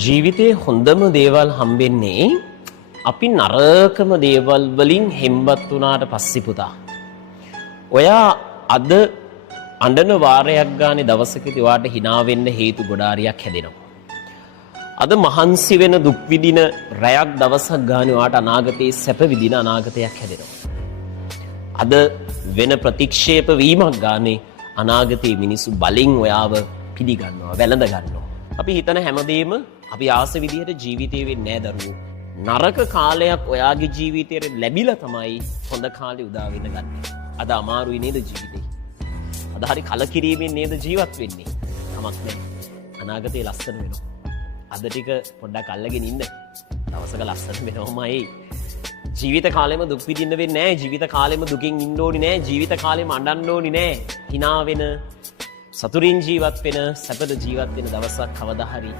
ජීවිතයේ හොඳම දේවල් හම්බෙන්නේ අපි නරකම දේවල් වලින් හෙම්බත් වුණාට පස්සේ පුතා. ඔයා අද අඬන වාරයක් ගානේ දවසකදී ඔයාට hina වෙන්න හේතු ගොඩාරියක් හැදෙනවා. අද මහන්සි වෙන දුක් විඳින රැයක් දවසක් ගානේ ඔයාට අනාගතයේ සැප විඳින අනාගතයක් හැදෙනවා. අද වෙන ප්‍රතික්ෂේප වීමක් ගානේ අනාගතයේ මිනිස්සු බලින් ඔයාව පිළිගන්නවා, වැළඳ ගන්නවා. අපි හිතන හැමදේම අපි ආස විදිහට ජීවිතේ වෙන්නේ නැහැ දරුවෝ. නරක කාලයක් ඔයාගේ ජීවිතේට ලැබිලා තමයි හොඳ කාලේ උදා වෙන්න ගන්න. අද අමාරුයි නේද ජීවිතේ? අද හරි කලකිරීමෙන් නේද ජීවත් වෙන්නේ? කමක් නැහැ. අනාගතේ ලස්සන වෙනවා. අද ටික පොඩ්ඩක් අල්ලගෙන ඉන්න. දවසක ලස්සන වෙනවමයි. ජීවිත කාලෙම දුක් විඳින්න වෙන්නේ නැහැ. ජීවිත කාලෙම දුකින් ඉන්න ඕනි නැහැ. ජීවිත කාලෙම අඬන්න ඕනි නැහැ. hina වෙන සතුරින් ජීවත් වෙන, සැපද ජීවත් වෙන දවසක් කවදා හරි